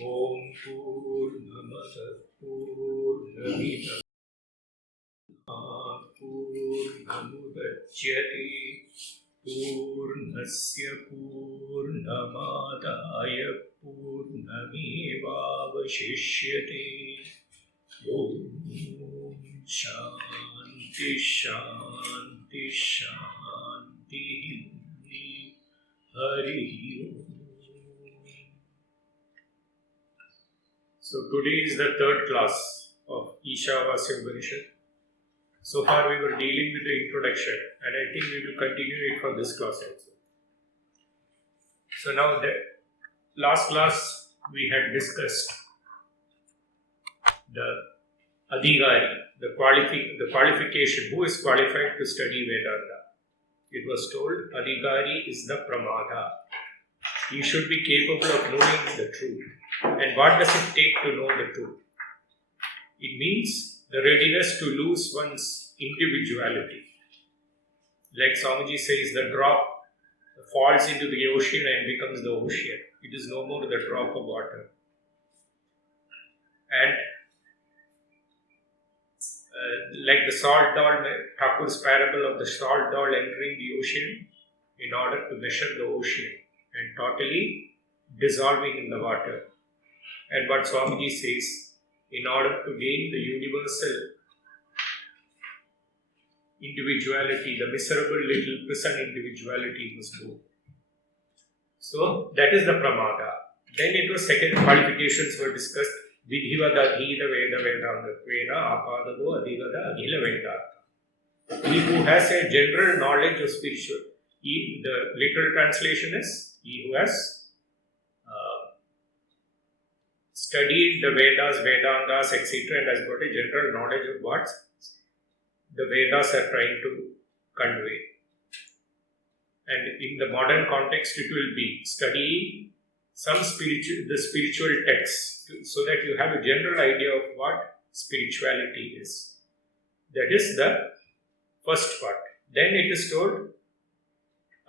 Om Purnamada Purnamida Purnamudachyate Purnasya Purnamadaya Purnamevavashishyate. Om Shanti Shanti Shanti Hari Om. So today is the third class of Ishavasya Upanishad. So far we were dealing with the introduction, and I think we will continue it for this class also. So now the last class we had discussed the Adhigari, the qualification, who is qualified to study Vedanta. It was told Adhigari is the Pramada. He should be capable of knowing the truth. And what does it take to know the truth? It means the readiness to lose one's individuality. Like Swamiji says, the drop falls into the ocean and becomes the ocean. It is no more the drop of water. And like the salt doll, Thakur's parable of the salt doll entering the ocean in order to measure the ocean and totally dissolving in the water. And what Swamiji says, in order to gain the universal individuality, the miserable little prison individuality must go. So that is the Pramada. Then it was second qualifications were discussed. Vidhivada Adhida Veda Vedantatvena Apadado Adhivada Adhila Vedanta. He who has a general knowledge of spiritual. The literal translation is he who has studied the Vedas, Vedantas, etc. and has got a general knowledge of what the Vedas are trying to convey. And in the modern context, it will be studying the spiritual texts so that you have a general idea of what spirituality is. That is the first part. Then it is told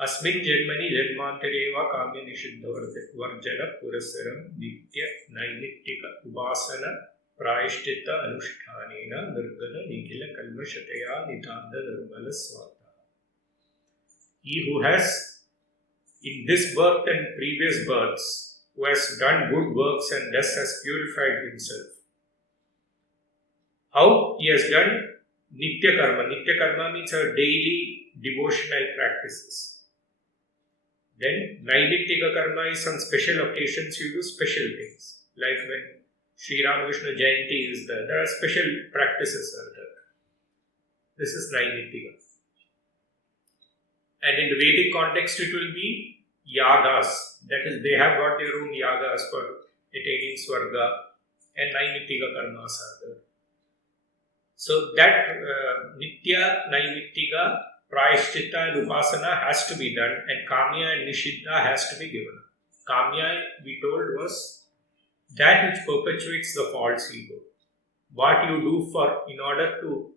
Asmin Janmani Janmantareva Kamya Nishiddha Varjana Purasaram Nitya Nainittika Upasana Prayashtita Anushtanena Nirgana Nikhila Kalmashataya Nitanda Nirmala Swata. He who has in this birth and previous births, who has done good works and thus has purified himself. How he has done Nitya Karma. Nitya Karma means our daily devotional practices. Then Nainittika Karma is on special occasions you do special things. Like when Sri Ramakrishna Jayanti is there are special practices are there. This is Nainittika. And in the Vedic context it will be yagas. That is, they have got their own yagas for attaining Swarga, and Nainittika Karmas are there. So that Nitya, Nainittika, Prayashtita and Upasana has to be done, and Kamya and Nishiddha has to be given. Kamya, we told, was that which perpetuates the false ego. What you do in order to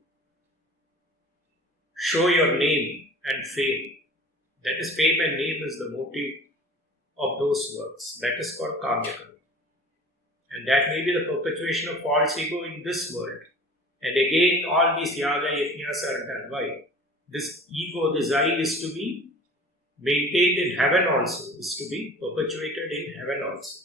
show your name and fame. That is, fame and name is the motive of those works. That is called Kamya Karma. And that may be the perpetuation of false ego in this world. And again, all these yaga yajnas are done. Why? This ego, this I is to be maintained in heaven also, is to be perpetuated in heaven also.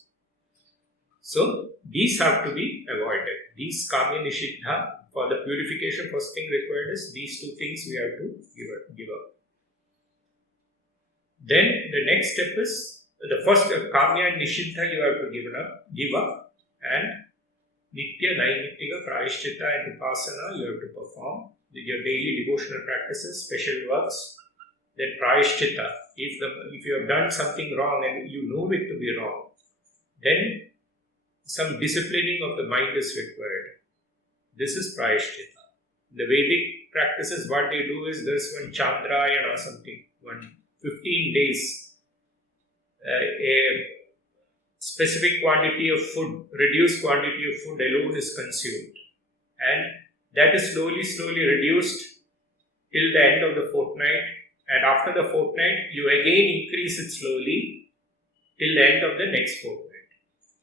So, these have to be avoided. These Kamya Nishiddha, for the purification, first thing required is these two things we have to give up. Then the next step is the first Kamya and Nishiddha you have to give up, and Nitya, Nainittika, Prayashtita and Upasana you have to perform with your daily devotional practices, special works. Then Prayashtita, if you have done something wrong and you know it to be wrong, then some disciplining of the mind is required. This is Prayashtita. The Vedic practices, what they do is there's one Chandrayana or something, 15 days, a specific quantity of food, reduced quantity of food alone is consumed, and that is slowly reduced till the end of the fortnight, and after the fortnight you again increase it slowly till the end of the next fortnight.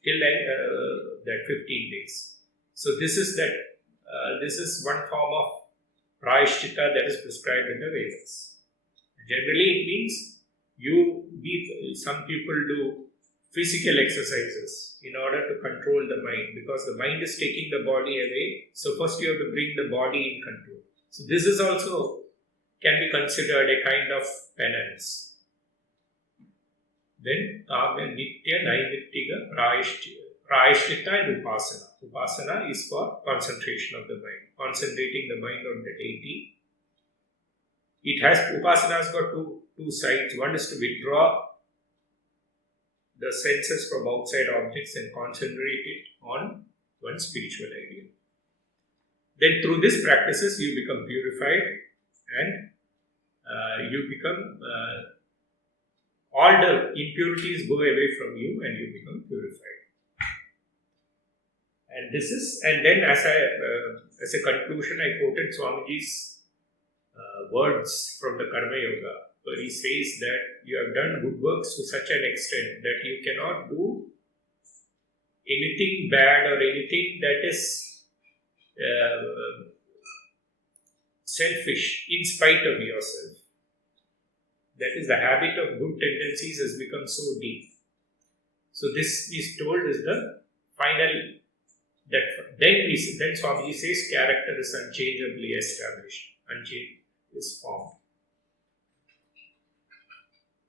till that 15 days. So this is that. This is one form of prayaschitta that is prescribed in the Vedas. Generally, it means some people do physical exercises in order to control the mind, because the mind is taking the body away. So first you have to bring the body in control. So this is also can be considered a kind of penance. Then nitya naimittika prayaschitta and upasana. Upasana is for concentration of the mind, concentrating the mind on the deity. Upasana has got two sides. One is to withdraw the senses from outside objects and concentrate it on one spiritual ideal. Then through these practices you become purified, and you become all the impurities go away from you and you become purified. And then as a conclusion, I quoted Swamiji's words from the Karma Yoga, where he says that you have done good works to such an extent that you cannot do anything bad or anything that is selfish in spite of yourself. That is, the habit of good tendencies has become so deep. So this is told is the final. Then Swamiji says character is unchangeably established, unchanged is formed.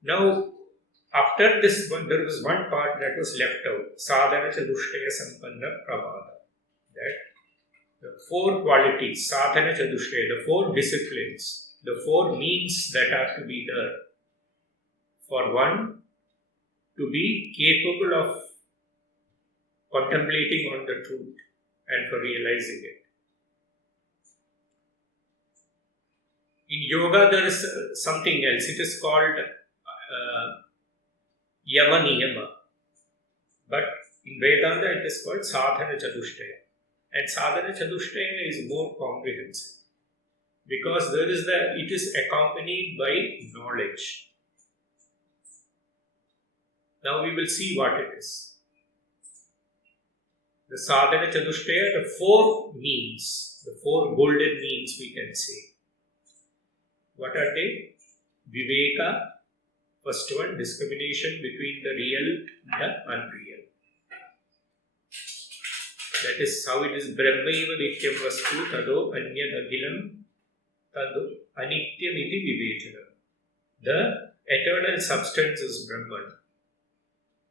Now, after this one, there was one part that was left out, sadhana chadushtaya sampanna pramada. That the four qualities, sadhana chadushtaya, the four disciplines, the four means that have to be there for one to be capable of contemplating on the truth and for realizing it. In yoga, there is something else. It is called yama niyama. But in Vedanta, it is called sadhana chadushtaya. And sadhana chadushtaya is more comprehensive, because it is accompanied by knowledge. Now we will see what it is. The sadhana chadushtaya, the four means, the four golden means we can say. What are they? Viveka, first one, discrimination between the real and the unreal. That is how it is. Brahmaiva nityam vastu tado anyad aghilam tado anityam iti vivechanam. The eternal substance is Brahman.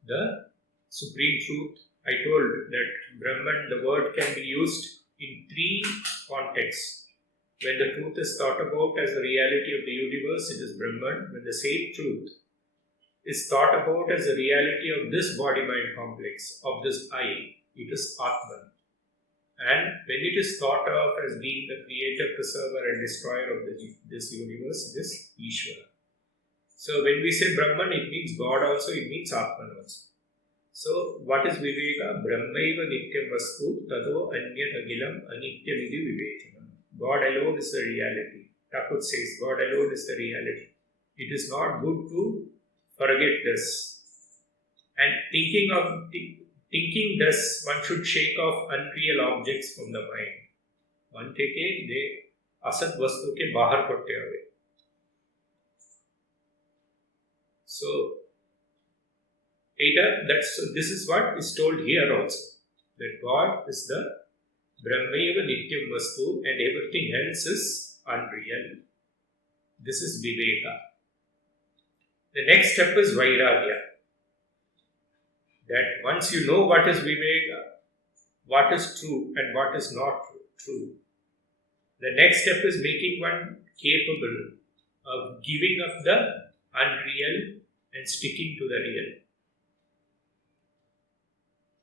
The supreme truth. I told that Brahman, the word can be used in three contexts. When the truth is thought about as the reality of the universe, it is Brahman. When the same truth is thought about as the reality of this body-mind complex, of this I, it is Atman. And when it is thought of as being the creator, preserver and destroyer of this universe, it is Ishvara. So when we say Brahman, it means God also, it means Atman also. So, what is Viveka? Brahmaiva nityam vastu tado anyat agilam anityam iti vivechanam. God alone is the reality. Thakur says, God alone is the reality. It is not good to forget this. And thinking this, one should shake off unreal objects from the mind. One take the asad vastu ke bahar kotte hove. So, this is what is told here also, that God is the Brahmaiva Nityam Vastu and everything else is unreal. This is Viveka. The next step is Vairagya. That once you know what is Viveka, what is true and what is not true, the next step is making one capable of giving up the unreal and sticking to the real.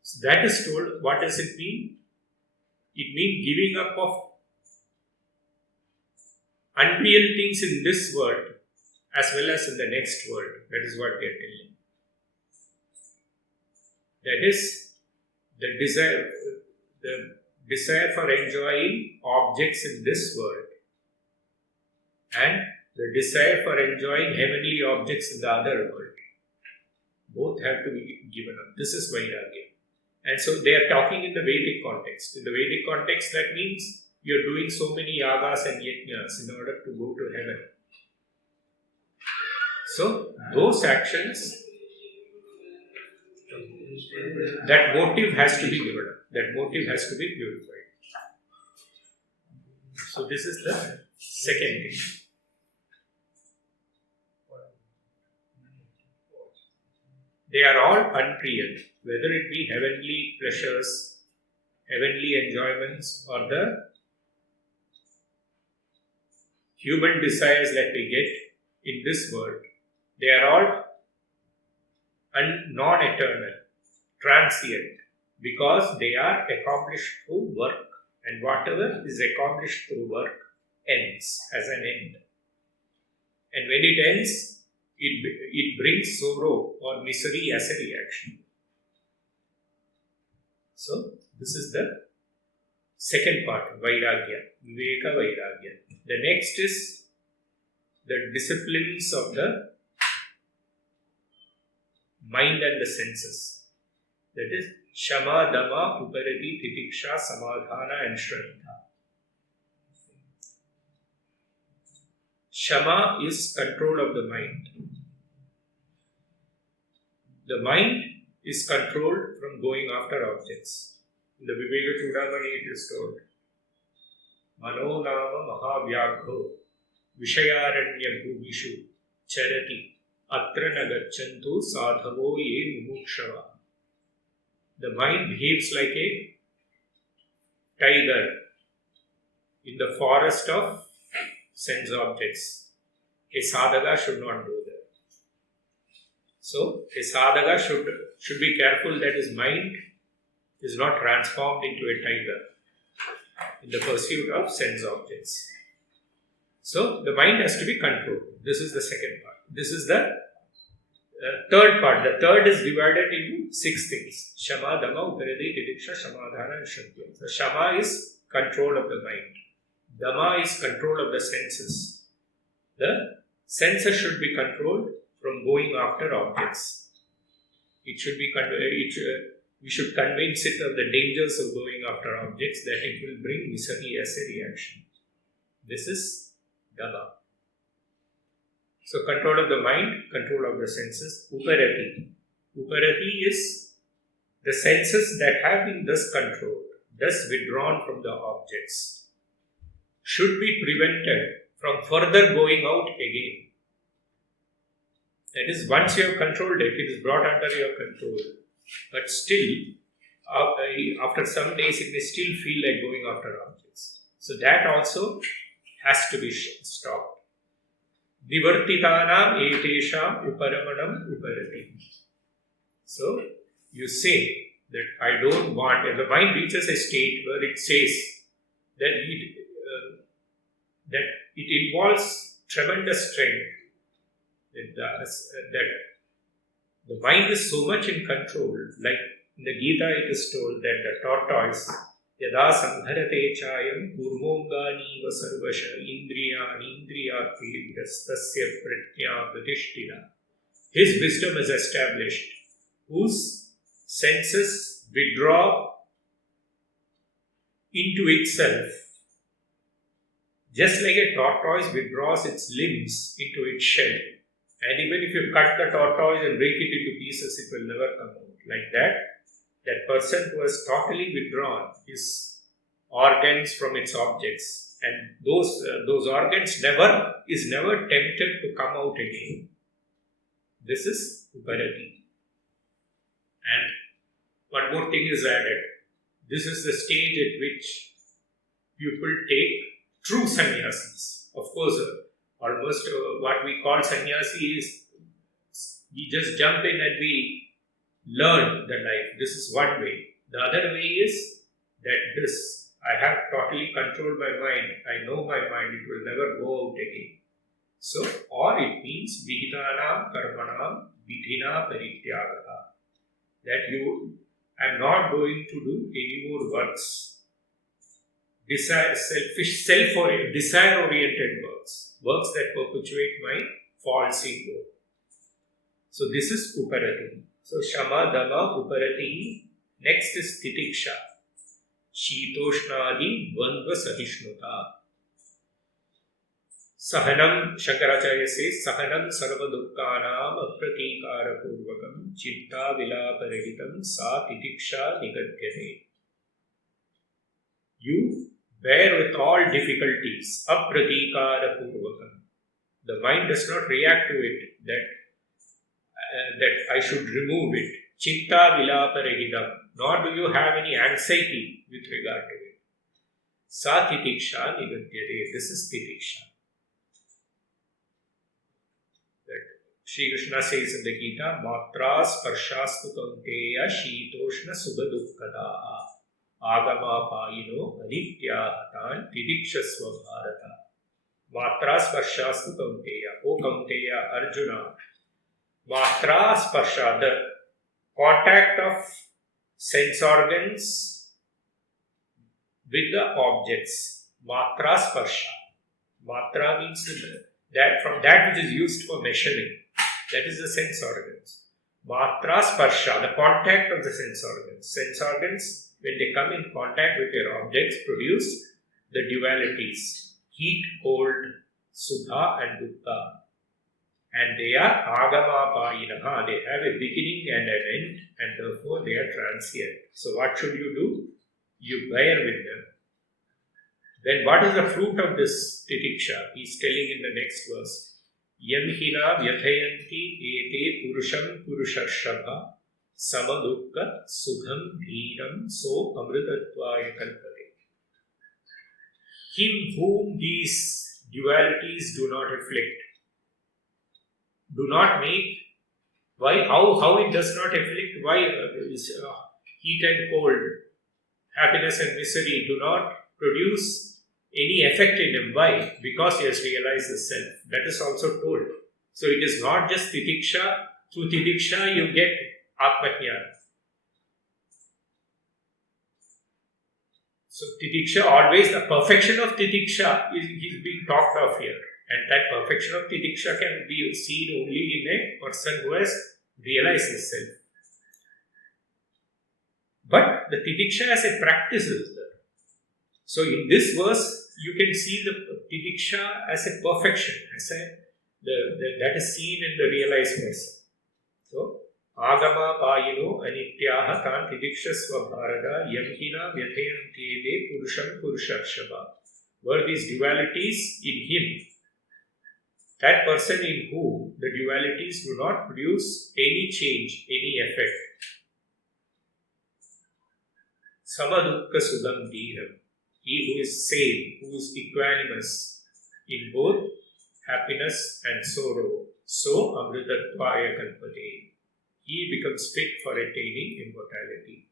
So that is told. What does it mean? It means giving up of unreal things in this world as well as in the next world. That is what they are telling. That is the desire for enjoying objects in this world and the desire for enjoying heavenly objects in the other world. Both have to be given up. This is Vairagya. And so they are talking in the Vedic context. In the Vedic context, that means you're doing so many yagas and yajnas in order to go to heaven. So those actions, that motive has to be given up. That motive has to be purified. So this is the second thing. They are all unreal, whether it be heavenly pleasures, heavenly enjoyments, or the human desires that we get in this world. They are all non-eternal, transient, because they are accomplished through work. And whatever is accomplished through work ends as an end. And when it ends, it brings sorrow or misery as a reaction. So, this is the second part, Vairagya, Viveka Vairagya. The next is the disciplines of the mind and the senses. That is Shama, Dama, Uparati, Titiksha, Samadhana and Shraddha. Shama is control of the mind. The mind is controlled from going after objects. In the Viveka Chudamani it is told, Mano Nama Mahavyagho Vishayaranya Bhumishu Charati Atra Nagachantu Sadhavo Ye Mumukshava. The mind behaves like a tiger in the forest of sense objects. A sadhaka should not go there. So, a sadhaka should be careful that his mind is not transformed into a tiger in the pursuit of sense objects. So, the mind has to be controlled. This is the second part. This is the third part. The third is divided into 6 things. Shama, Dama, Uparati, Titiksha, Samadhana and Shraddha. So, Shama is control of the mind. Dama is control of the senses. The senses should be controlled from going after objects. It should be we should convince it of the dangers of going after objects, that it will bring misery as a reaction. This is Dama. So, control of the mind, control of the senses. Uparati. Uparati is the senses that have been thus controlled, thus withdrawn from the objects, should be prevented from further going out again. That is, once you have controlled it, it is brought under your control. But still, after some days, it may still feel like going after objects. So that also has to be stopped. Nivartitanam etesham uparamanam uparati. So, you say that I don't want, and the mind reaches a state where it says that it involves tremendous strength. That the mind is so much in control, like in the Gita it is told that the tortoise, Yada Sangharate Chayam Kurmongani Vasarvasha Indriyarthi Dastasya Pratya Pratishthina. His wisdom is established, whose senses withdraw into itself, just like a tortoise withdraws its limbs into its shell. And even if you cut the tortoise and break it into pieces, it will never come out. Like that person who has totally withdrawn his organs from its objects, and those organs is never tempted to come out again. This is Uparati. And one more thing is added. This is the stage at which people take true sannyasis. Of course, almost what we call sannyasi is we just jump in and we learn the life. This is one way. The other way is that I have totally controlled my mind. I know my mind. It will never go out again. So, or it means vihitanam karmanam vidhina parityagaha. That I am not going to do any more works. Desire-oriented works that perpetuate my false ego. So this is Uparati. So Shama, Dama, Uparati, Next is titiksha. Shitoshnadi dvandva sahishnutā. Sahanam, Shankaracharya says, Sahanam sarva dukkānām apratīkāra purvakam chitta vilāparahitam sa titiksha nigadyate. You bear with all difficulties, apratīkāra purvakam. The mind does not react to it, that I should remove it. Chitta vilāparahitam. Nor do you have any anxiety with regard to it. Sa titiksha nigadyate. This is titiksha. Shri Krishna says in the Gita, Matra sparshastu kaunteya shitoshna subhadukkadaha agama payino anityahatan tidikshasva bharata. Matra sparshastu kaunteya. O Kaunteya, Arjuna. Matra sparsha, the contact of sense organs with the objects. Matra sparsha. Matra means that from that which is used for measuring. That is the sense organs. Matra sparsha, the contact of the sense organs. Sense organs, when they come in contact with your objects, produce the dualities. Heat, cold, sukha and dukkha. And they are agama payinaha. They have a beginning and an end, and therefore they are transient. So what should you do? You bear with them. Then what is the fruit of this titiksha? He is telling in the next verse. Yamhina vyathayanti ete purusham purusharshabha samadukka sukham dhinam so amritatvaya kalpate. Him whom these dualities do not afflict, do not make. Why? How it does not afflict? Why heat and cold, happiness and misery do not produce any effect in him? Why? Because he has realized the self. That is also told. So it is not just titiksha. Through titiksha you get atmajnana. So titiksha, always the perfection of titiksha is being talked of here. And that perfection of titiksha can be seen only in a person who has realized his self. But the titiksha as a practice is there. So in this verse, you can see the titiksha as a perfection, that is seen in the realized person. So, agama payino anityaha tan titikshasva bharata yamhina vyathayantyede purusham purusharshava. Were these dualities in him, that person in whom the dualities do not produce any change, any effect. Samadukka sudam dhīram. He who is sane, who is equanimous in both happiness and sorrow, so amritatvaya kalpate. He becomes fit for attaining immortality.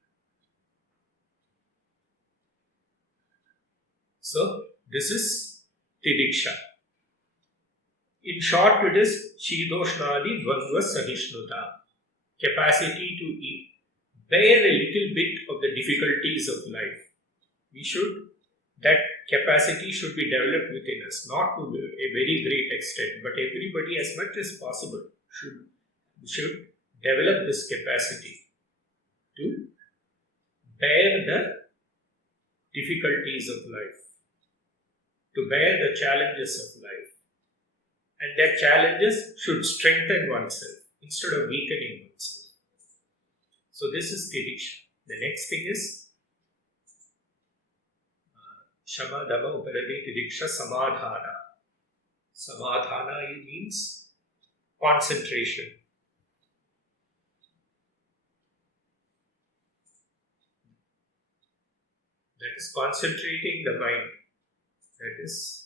So, this is titiksha. In short, it is shitoshnadi dvandva sahishnutā. Capacity to bear a little bit of the difficulties of life. That capacity should be developed within us, not to a very great extent, but everybody as much as possible should develop this capacity to bear the difficulties of life, to bear the challenges of life. And that challenges should strengthen oneself instead of weakening oneself. So this is titiksha. The next thing is Shama, Dama, Uparati, Titiksha, Samadhana. Samadhana means concentration. That is concentrating the mind. That is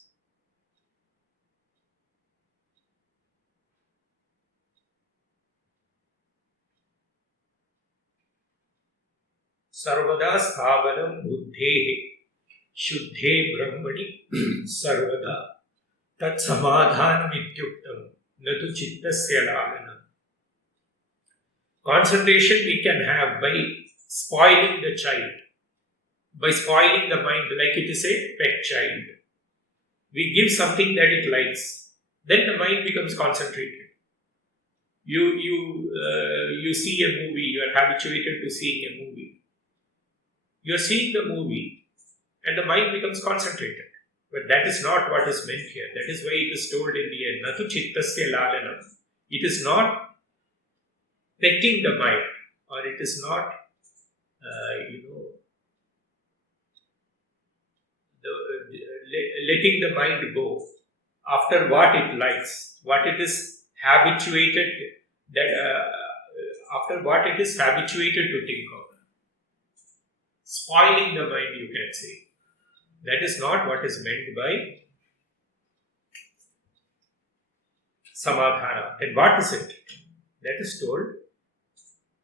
Sarvada Sthavanam Buddhehe Shuddhe Brahmani Sarvada Tat Samadhanam Ityuktam Natu Chittasya Laganam. Concentration we can have by spoiling the child, by spoiling the mind, like it is a pet child. We give something that it likes, then the mind becomes concentrated. You see a movie, you are habituated to seeing a movie. You are seeing the movie and the mind becomes concentrated. But that is not what is meant here. That is why it is told in the end, Natu chittasya lalanam. It is not petting the mind, or it is not, letting the mind go after what it likes, what it is habituated, after what it is habituated to think of. Spoiling the mind, you can say. That is not what is meant by samadhana. Then what is it? That is told,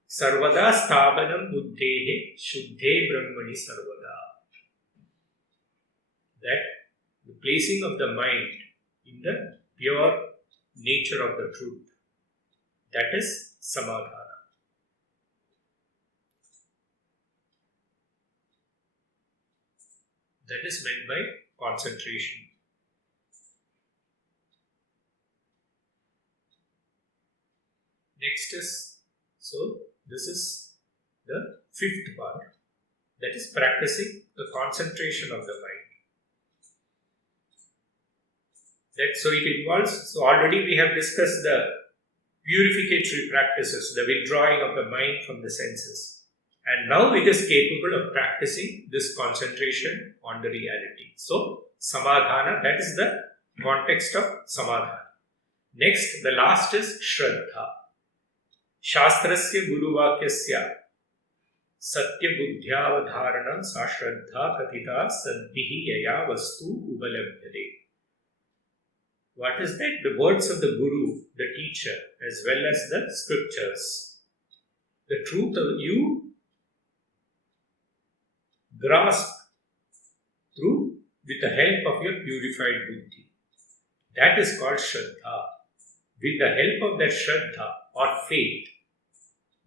sarvada sthabanam buddhehe shuddhe brahmani sarvada. That the placing of the mind in the pure nature of the truth. That is samadhana. That is meant by concentration. Next is, so this is the fifth part. That is practicing the concentration of the mind. So it involves, so already we have discussed the purificatory practices, the withdrawing of the mind from the senses. And now it is capable of practicing this concentration on the reality. So, samadhana, that is the context of samadhana. Next, the last is shraddha. Shastrasya guruvakyasya satya buddhyavadharanam sa shraddha kathita sadbihi yaya vastu ubalabhyade. What is that? The words of the guru, the teacher, as well as the scriptures. The truth of you grasp with the help of your purified buddhi. That is called shraddha. With the help of that shraddha or faith,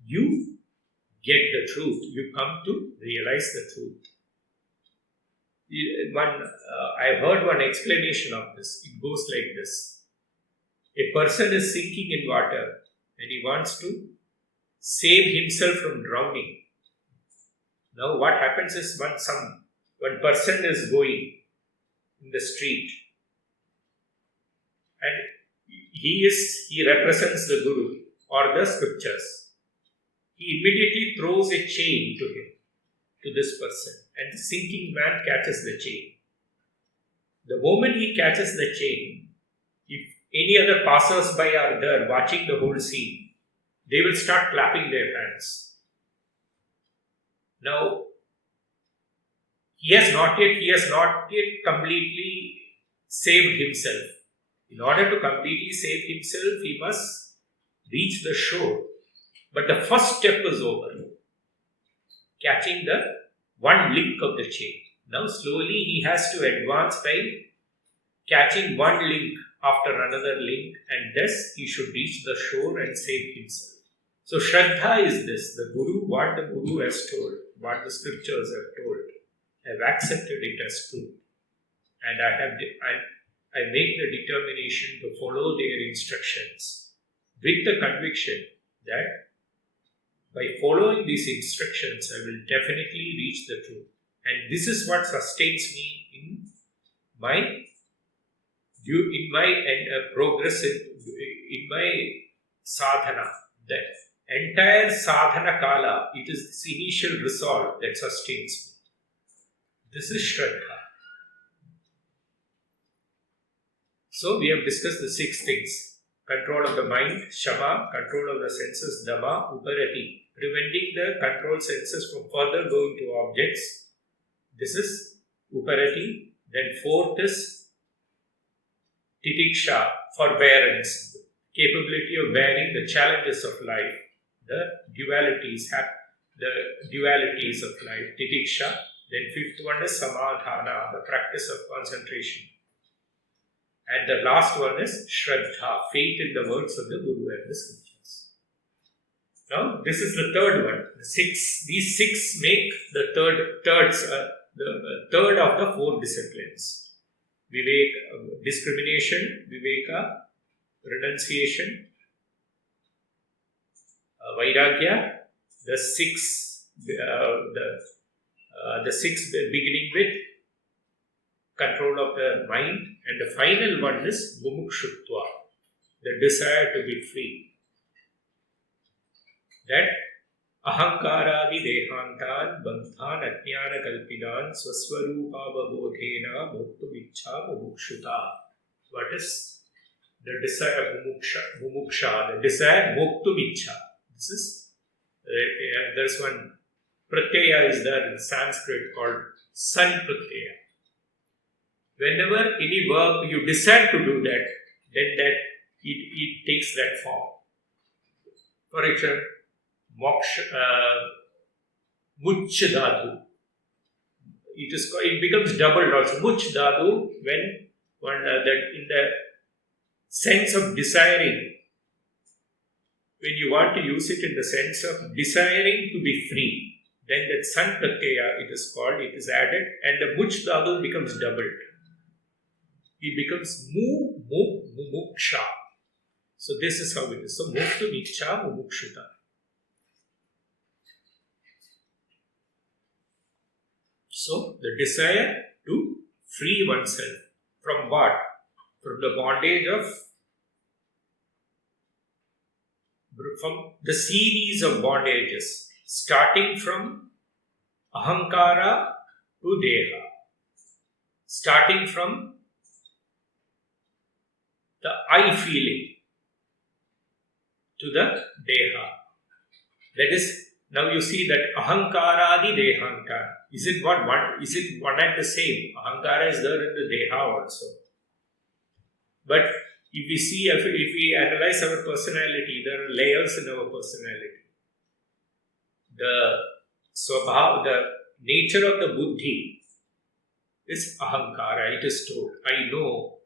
you get the truth. You come to realize the truth. I heard one explanation of this. It goes like this. A person is sinking in water and he wants to save himself from drowning. Now what happens is one person is going in the street and he represents the guru or the scriptures. He immediately throws a chain to him, to this person, and the sinking man catches the chain. The moment he catches the chain, if any other passers-by are there watching the whole scene, they will start clapping their hands. Now, he has not yet completely saved himself. In order to completely save himself, he must reach the shore. But the first step is over. Catching the one link of the chain. Now slowly he has to advance by catching one link after another link, and thus he should reach the shore and save himself. So Shraddha is this, the Guru, what the Guru has told, what the scriptures have told. I have accepted it as truth. And I make the determination to follow their instructions with the conviction that by following these instructions, I will definitely reach the truth. And this is what sustains me in my progress, in my sadhana. The entire sadhana kala, it is this initial resolve that sustains me. This is Shraddha. So we have discussed the 6 things. Control of the mind, Shama, control of the senses, Dama, Uparati, preventing the control senses from further going to objects. This is Uparati. Then 4th is Titiksha, forbearance, capability of bearing the challenges of life, the dualities of life, Titiksha. Then 5th one is Samadhana, the practice of concentration. And the last one is Shraddha, faith in the words of the Guru and the scriptures. Now, this is the 3rd one. These 6 make the third of the 4 disciplines. Viveka, discrimination, Viveka, renunciation, Vairagya, the 6, the six beginning with control of the mind, and the final one is mumukshutva, the desire to be free. That ahankaradi dehantan bandhan ajnana kalpidan swaswarupavabodhena muktumichha mumukshuta. What is the desire? Mumuksha, the desire, muktumichha. This is, there's one pratyaya is there in Sanskrit called san pratyaya. Whenever any verb you decide to do that, then that it takes that form. For example, much dhatu. It becomes doubled also. Much dhatu when one that in the sense of desiring, when you want to use it in the sense of desiring to be free, then that san pratyaya it is called, it is added, and the much dhatu becomes doubled. It becomes mumuksha. So this is how it is. So muktu miksha mumukshuta. So the desire to free oneself from what? From the bondage from the series of bondages, starting from ahankara to deha, starting from the I feeling to the deha. That is, now you see that ahankaradi dehankara. Is it one and the same? Ahankara is there in the deha also. But if we see, if we analyze our personality, there are layers in our personality. The swabhav, the nature of the buddhi is ahankara. It is told, I know.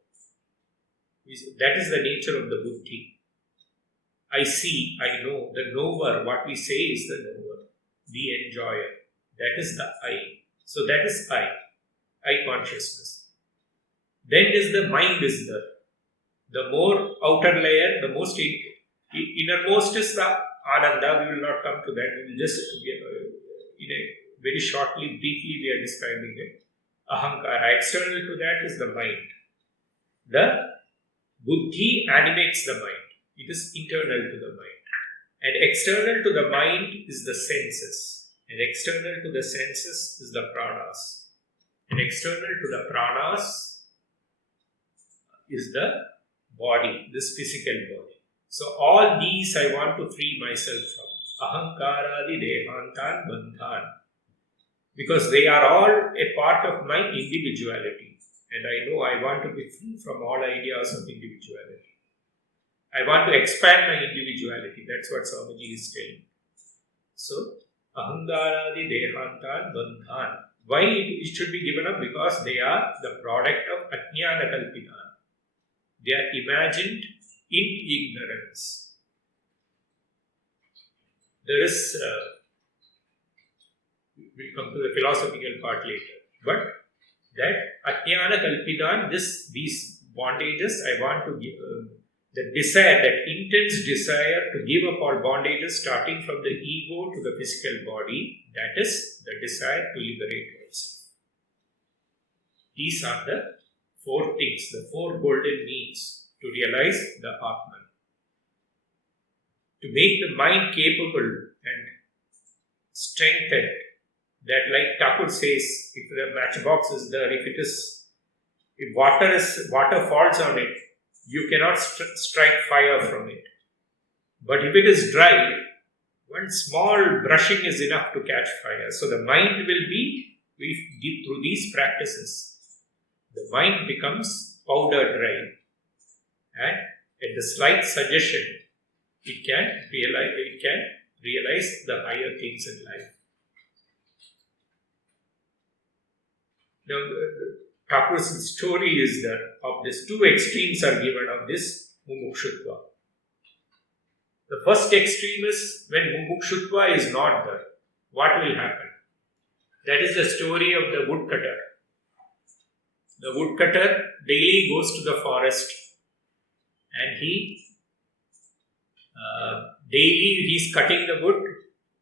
That is the nature of the buddhi. I see, I know. The knower, what we say is the knower, the enjoyer. That is the I. So that is I consciousness. Then is the mind is there. The more outer layer, the most innermost is the ananda. We will not come to that. We will just, very shortly, briefly, we are describing it. Ahankara. External to that is the mind. The buddhi animates the mind. It is internal to the mind. And external to the mind is the senses. And external to the senses is the pranas. And external to the pranas is the body, this physical body. So all these I want to free myself from. Ahankaradi dehantan bandhan. Because they are all a part of my individuality. And I know I want to be free from all ideas of individuality. I want to expand my individuality. That's what Swamiji is saying. So, ahankaradi dehantan bandhan. Why it should be given up? Because they are the product of ajnana kalpita. They are imagined in ignorance. There is, we'll come to the philosophical part later. But that ajnana kalpitan, these bondages, I want to give, the desire, that intense desire to give up all bondages starting from the ego to the physical body, that is the desire to liberate oneself. These are the four things, the four golden means to realize the Atman. To make the mind capable and strengthened, that like Thakur says, if the matchbox is there, if water falls on it, you cannot strike fire from it. But if it is dry, one small brushing is enough to catch fire. So the mind will be, through these practices, the mind becomes powder dry. And at the slight suggestion, it can realize the higher things in life. Now, Thakur's story is that of this two extremes are given of this mumukshutva. The first extreme is when mumukshutva is not there. What will happen? That is the story of the woodcutter. The woodcutter daily goes to the forest and he daily he's cutting the wood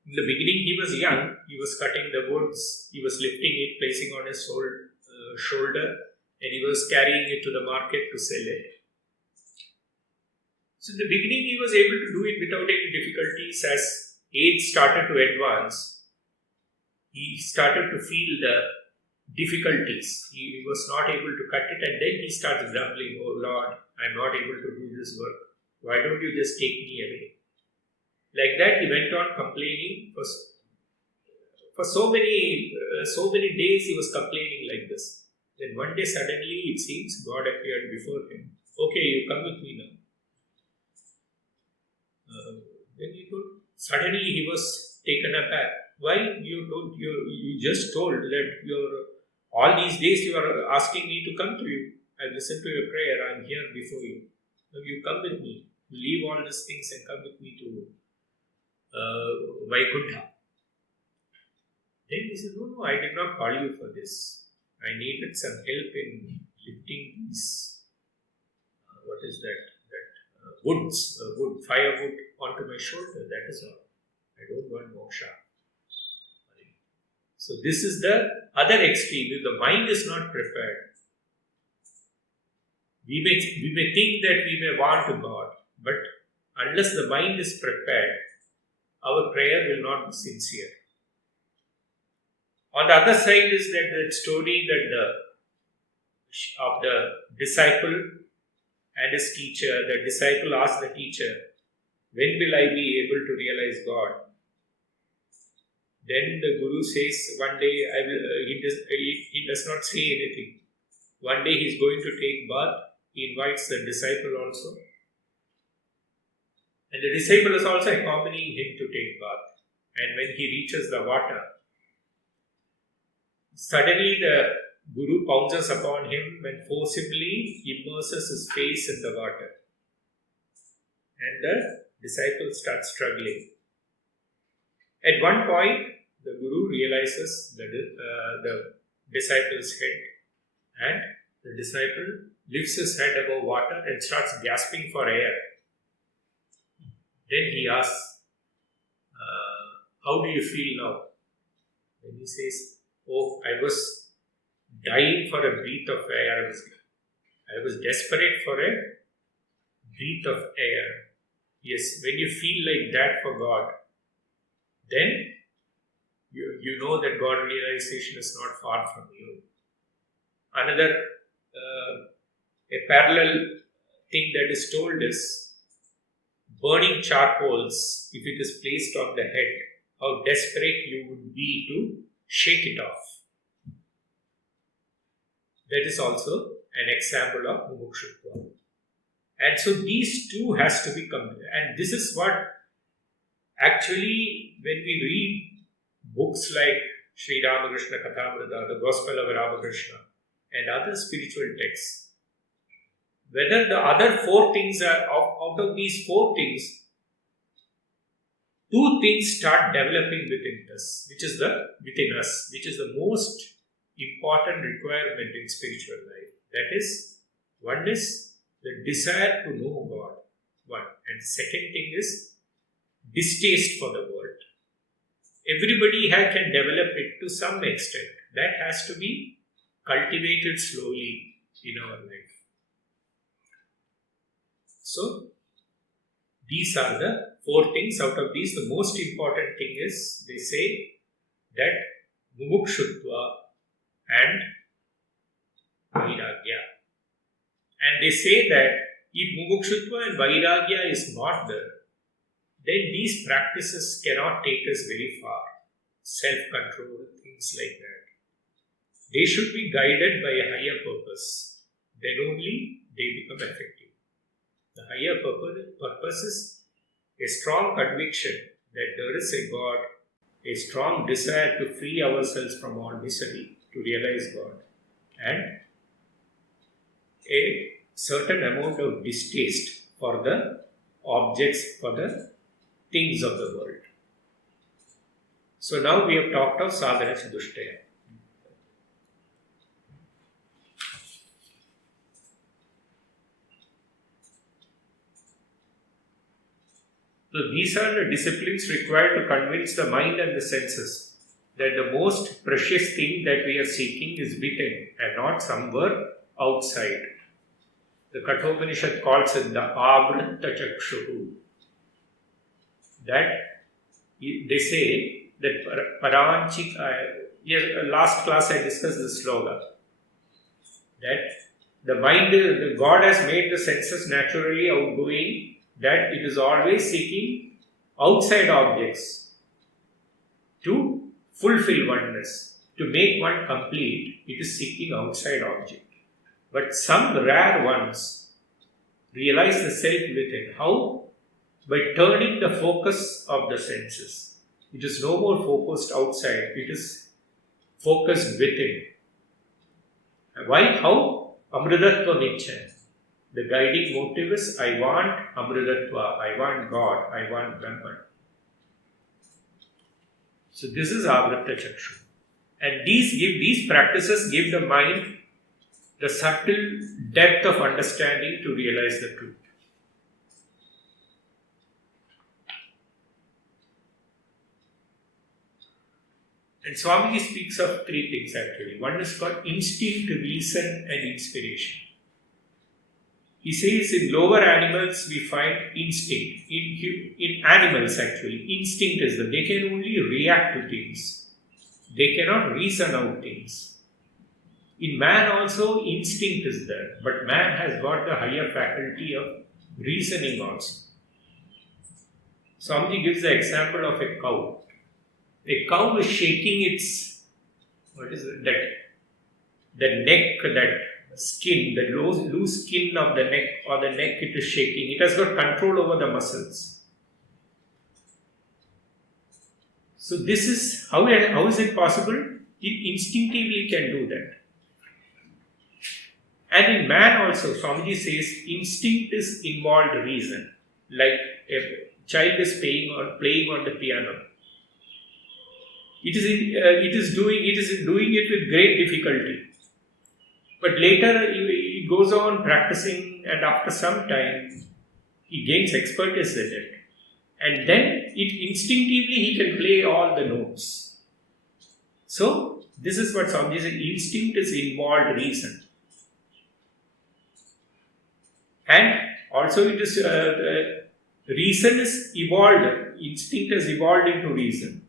In the beginning, he was young, he was cutting the woods, he was lifting it, placing on his shoulder, and he was carrying it to the market to sell it. So in the beginning, he was able to do it without any difficulties. As age started to advance, he started to feel the difficulties. He was not able to cut it, and then he starts grumbling, "Oh Lord, I'm not able to do this work. Why don't you just take me away?" Like that, he went on complaining for so many days. He was complaining like this. Then one day, suddenly, it seems God appeared before him. "Okay, you come with me now." Then he told. Suddenly, he was taken aback. "Why you just told that all these days you are asking me to come to you. I listened to your prayer. I'm here before you. Now you come with me. Leave all these things and come with me to Vaikuntha." Then he said, "No, I did not call you for this. I needed some help in lifting these, what is that firewood onto my shoulder. That is all. I don't want moksha." So this is the other extreme. If the mind is not prepared, we may think that we may want to God, but unless the mind is prepared, our prayer will not be sincere. On the other side is that story of the disciple and his teacher. The disciple asked the teacher, "When will I be able to realize God?" Then the Guru says, one day he does not say anything. One day he is going to take bath. He invites the disciple also. And the disciple is also accompanying him to take bath. And when he reaches the water, suddenly the Guru pounces upon him and forcibly immerses his face in the water. And the disciple starts struggling. At one point, the Guru realizes the disciple's head, and the disciple lifts his head above water and starts gasping for air. Then he asks, "How do you feel now?" Then he says, "Oh, I was dying for a breath of air. I was desperate for a breath of air." Yes, when you feel like that for God, then you know that God realization is not far from you. Another a parallel thing that is told is burning charcoals. If it is placed on the head, how desperate you would be to shake it off. That is also an example of mumukshutva. And so these two has to be combined. And this is what actually, when we read books like Sri Ramakrishna Kathamrita, the Gospel of Ramakrishna, and other spiritual texts, whether the other four things are out of these four things, two things start developing within us, which is the most important requirement in spiritual life. That is, one is the desire to know God, one, and second thing is distaste for the world. Everybody can develop it to some extent. That has to be cultivated slowly in our life. So, these are the four things. Out of these, the most important thing is, they say that mumukshutva and vairagya. And they say that if mumukshutva and vairagya is not there, then these practices cannot take us very far. Self-control, things like that. They should be guided by a higher purpose. Then only they become effective. The higher purpose is a strong conviction that there is a God, a strong desire to free ourselves from all misery, to realize God, and a certain amount of distaste for the objects, for the things of the world. So now we have talked of sadhana chadushtaya. So these are the disciplines required to convince the mind and the senses that the most precious thing that we are seeking is within and not somewhere outside. The Kathopanishad calls it the Avritta Chakshuhu. That they say that Paranchik, yes, last class I discussed this slogan, that the mind, the God has made the senses naturally outgoing, that it is always seeking outside objects to fulfill oneness. To make one complete, it is seeking outside object. But some rare ones realize the self within. How? By turning the focus of the senses. It is no more focused outside, it is focused within. Why? How? Amritatva Nichya. The guiding motive is I want Amritatva, I want God, I want Brahman. So this is Avritta Chakshu. And these practices give the mind the subtle depth of understanding to realize the truth. And Swamiji speaks of three things actually. One is called instinct, reason, and inspiration. He says in lower animals we find instinct. In animals actually, instinct is that they can only react to things. They cannot reason out things. In man also instinct is there, but man has got the higher faculty of reasoning also. Swamiji gives the example of a cow. A cow is shaking its, the neck, that skin, the loose skin of the neck, or the neck it is shaking. It has got control over the muscles. So this is, how is it possible? It instinctively can do that. And in man also, Swamiji says, instinct is involved reason. Like a child is playing on the piano. It is doing it with great difficulty. But later he goes on practicing, and after some time he gains expertise in it. And then instinctively he can play all the notes. So this is what Swamiji says, instinct is involved reason. And also it is reason is evolved. Instinct has evolved into reason.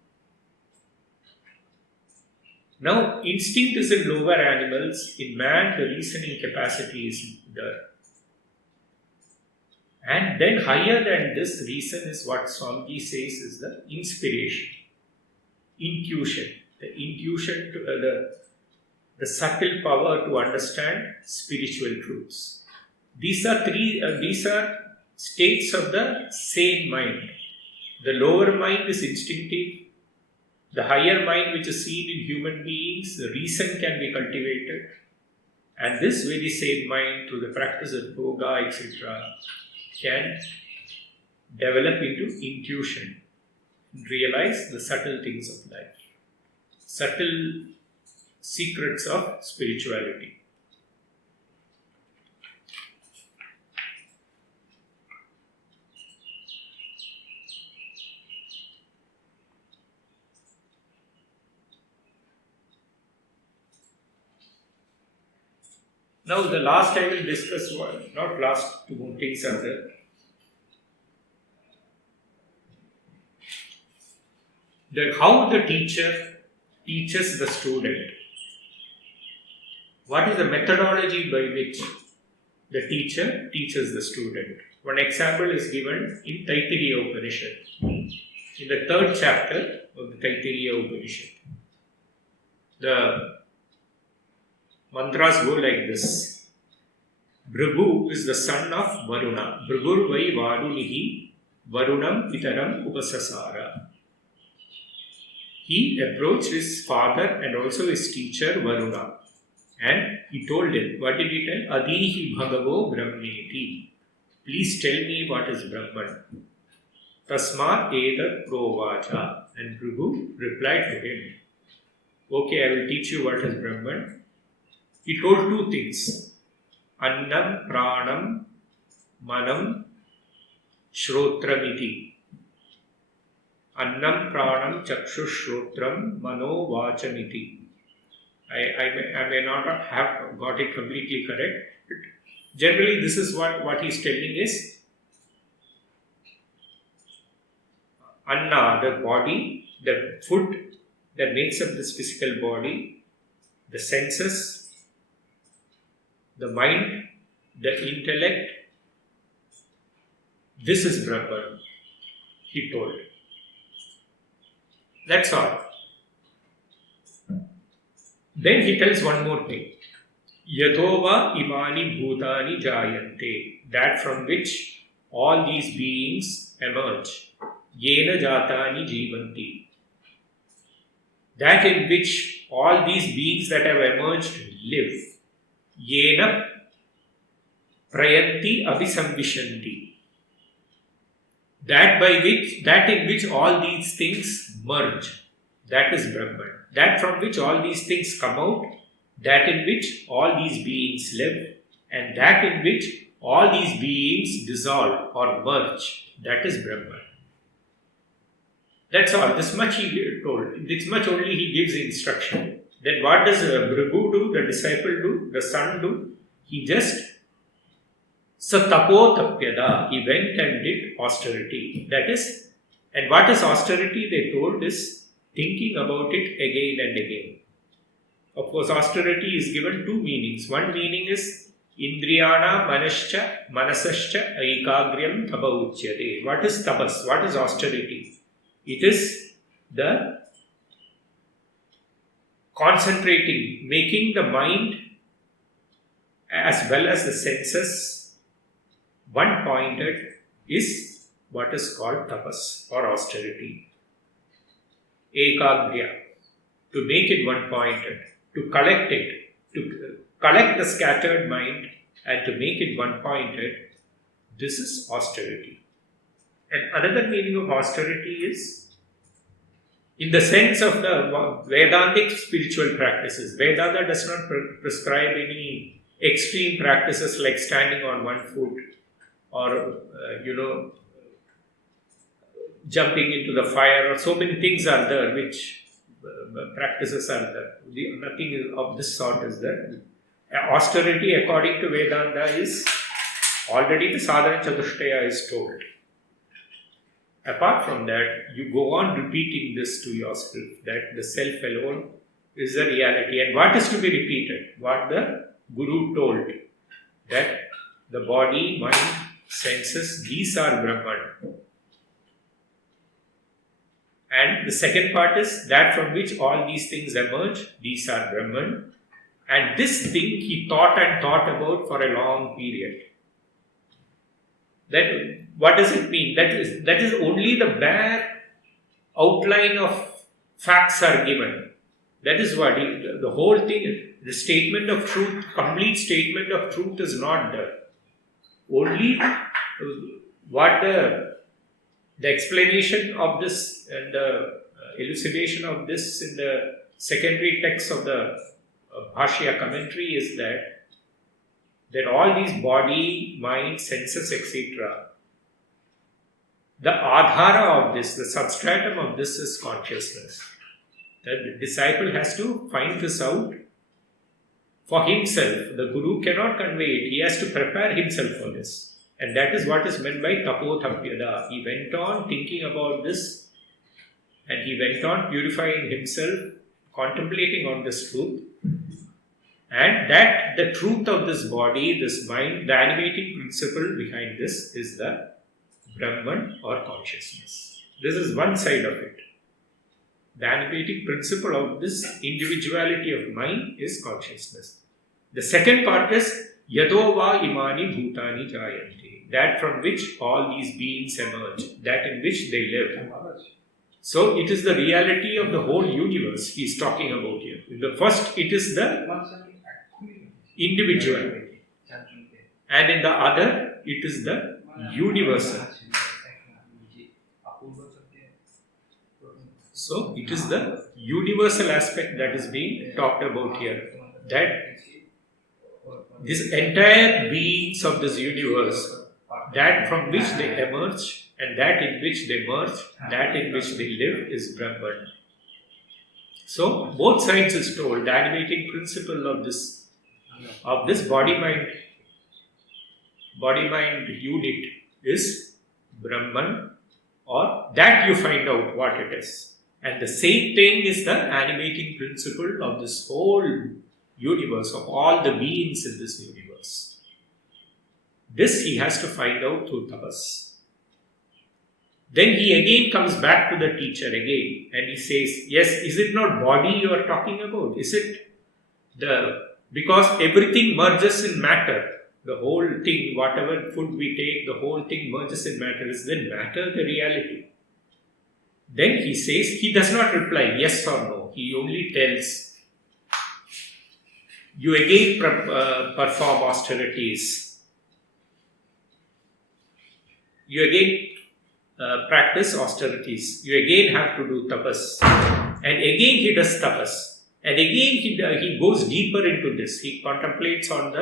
Now, instinct is in lower animals. In man, the reasoning capacity is there. And then higher than this reason is what Swamiji says is the inspiration, intuition. The intuition, to the subtle power to understand spiritual truths. These are states of the same mind. The lower mind is instinctive. The higher mind, which is seen in human beings, the reason can be cultivated. And this very same mind, through the practice of yoga, etc., can develop into intuition, realize the subtle things of life, subtle secrets of spirituality. Now, the last I will discuss, not last, two more things are there. How the teacher teaches the student. What is the methodology by which the teacher teaches the student? One example is given in Taittiriya Upanishad, in the 3rd chapter of the Taittiriya Upanishad. The mantras go like this. Bhrigu is the son of Varuna. Bhrigur vai Varunihi Varunam Itaram Upasasara. He approached his father and also his teacher Varuna. And he told him, what did he tell? Adihi Bhagavo Brahmeti. Please tell me what is Brahman. Tasmat Edat Provacha. And Bhrigu replied to him, okay, I will teach you what is Brahman. He told two things. Annam, Pranam, Manam, Shrotramiti. Annam pranam chakshushrotram mano vachamiti. I may not have got it completely correct. But generally, this is what he's telling is Anna, the body, the food that makes up this physical body, the senses, the mind, the intellect. This is Brahman, he told. That's all. Then he tells one more thing. Yadova imani bhutani jayante. That from which all these beings emerge. Yena jatani jivanti. That in which all these beings that have emerged live. Yena prayanti abhisamvishanti. That in which all these things merge. That is Brahman. That from which all these things come out, that in which all these beings live, and that in which all these beings dissolve or merge, that is Brahman. That's all. This much he told. This much only he gives instruction. Then what does Bhrigu do, the disciple do, the son do? He just Satapotapyada, he went and did austerity. That is, and what is austerity? They told is thinking about it again and again. Of course, austerity is given two meanings. One meaning is Indriyana manasascha aikagryam tapa uchyate. What is tapas? What is austerity? It is the concentrating, making the mind as well as the senses one-pointed is what is called tapas or austerity. Ekagriya, to make it one-pointed, to collect it, to collect the scattered mind and to make it one-pointed, this is austerity. And another meaning of austerity is in the sense of the Vedantic spiritual practices. Vedanta does not prescribe any extreme practices like standing on one foot or, jumping into the fire, or so many things are there which practices are there. Nothing of this sort is there. Austerity, according to Vedanta, is already the Sadhana Chatushtaya is told. Apart from that, you go on repeating this to yourself, that the self alone is the reality. And what is to be repeated? What the Guru told, that the body, mind, senses, these are Brahman. And the second part is that from which all these things emerge, these are Brahman. And this thing he thought and thought about for a long period. That, what does it mean? That is only the bare outline of facts are given. That is what the whole thing, the statement of truth, complete statement of truth is not there. Only what the explanation of this and the elucidation of this in the secondary text of the Bhashya commentary is that all these body, mind, senses, etc., the adhara of this, the substratum of this is consciousness. The disciple has to find this out for himself. The Guru cannot convey it. He has to prepare himself for this. And that is what is meant by tapotapyada. He went on thinking about this and he went on purifying himself, contemplating on this truth. And that the truth of this body, this mind, the animating principle behind this is the Brahman or consciousness. This is one side of it. The animating principle of this individuality of mind is consciousness. The second part is Yadova imani bhutani jayante. That from which all these beings emerge, that in which they live. So it is the reality of the whole universe he is talking about here. In the first, it is the individual, and in the other, it is the universal. So it is the universal aspect that is being talked about here. That this entire beings of this universe, that from which they emerge and that in which they merge, that in which they live is Brahman. So both sides is told the animating principle of this body mind unit is Brahman, or that you find out what it is. And the same thing is the animating principle of this whole universe, of all the beings in this universe. This he has to find out through tapas. Then he again comes back to the teacher again and he says, yes, is it not body you are talking about? Is it because everything merges in matter. The whole thing, whatever food we take, the whole thing merges in matter. Is then matter the reality? Then he says, he does not reply yes or no. He only tells, you again perform austerities. You again practice austerities. You again have to do tapas. And again he does tapas. And again he goes deeper into this. He contemplates on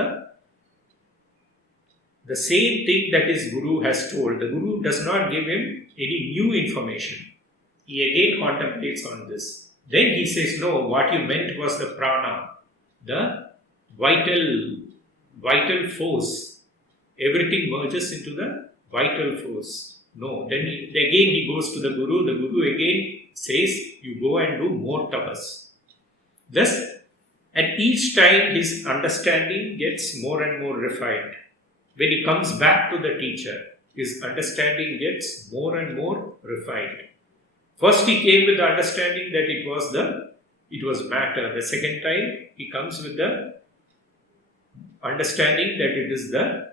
the same thing that his guru has told. The guru does not give him any new information. He again contemplates on this. Then he says, no, what you meant was the prana, the vital force. Everything merges into the vital force. No, then again he goes to the guru. The guru again says, you go and do more tapas. Thus, at each time his understanding gets more and more refined. When he comes back to the teacher, his understanding gets more and more refined. First he came with the understanding that it was matter. The second time he comes with the understanding that it is the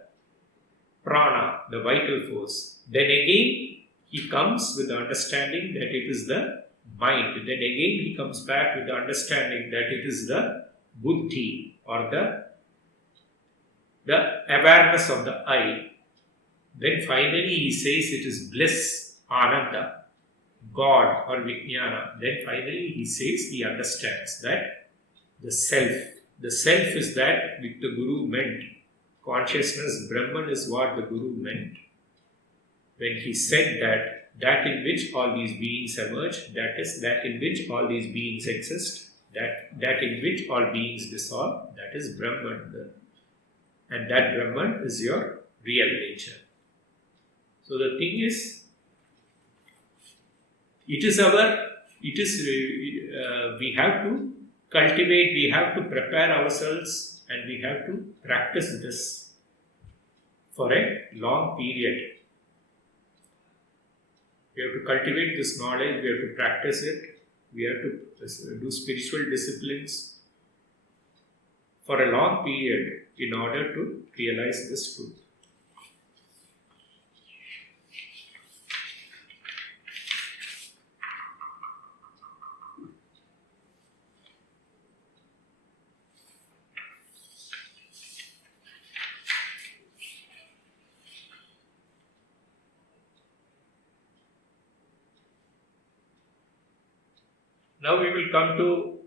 prana, the vital force. Then again he comes with the understanding that it is the mind. Then again he comes back with the understanding that it is the buddhi, or the awareness of the I. Then finally he says it is bliss, ananda, God or Vijnana. Then finally he says he understands that the self is that which the Guru meant. Consciousness, Brahman is what the Guru meant. When he said that in which all these beings emerge, that is that in which all these beings exist, that in which all beings dissolve, that is Brahman. And that Brahman is your real nature. So the thing is, we have to cultivate, we have to prepare ourselves, and we have to practice this for a long period. We have to cultivate this knowledge, we have to practice it, we have to do spiritual disciplines for a long period in order to realize this truth. Now we will come to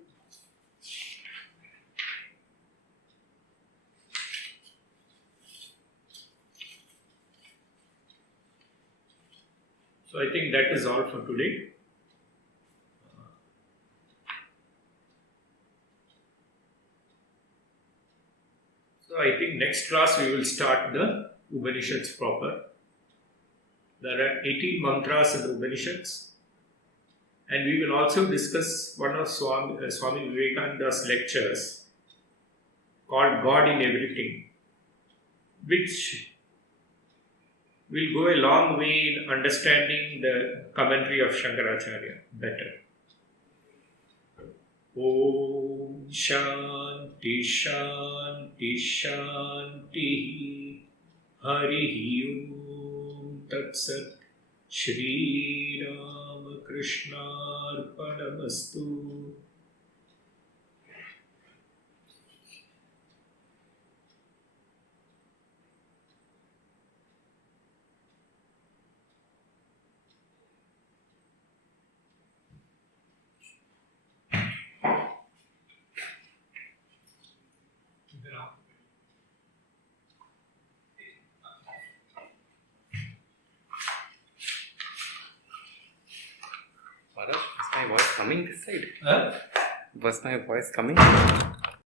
so I think that is all for today. So I think next class we will start the Upanishads proper. There are 18 mantras in the Upanishads. And we will also discuss one of Swami Vivekananda's lectures called God in Everything, which will go a long way in understanding the commentary of Shankaracharya better. Om Shanti Shanti Shanti Hari Om Tat Sat Shri Ramakrishna Arpanamastu. my voice coming this side? Huh? Was my voice coming?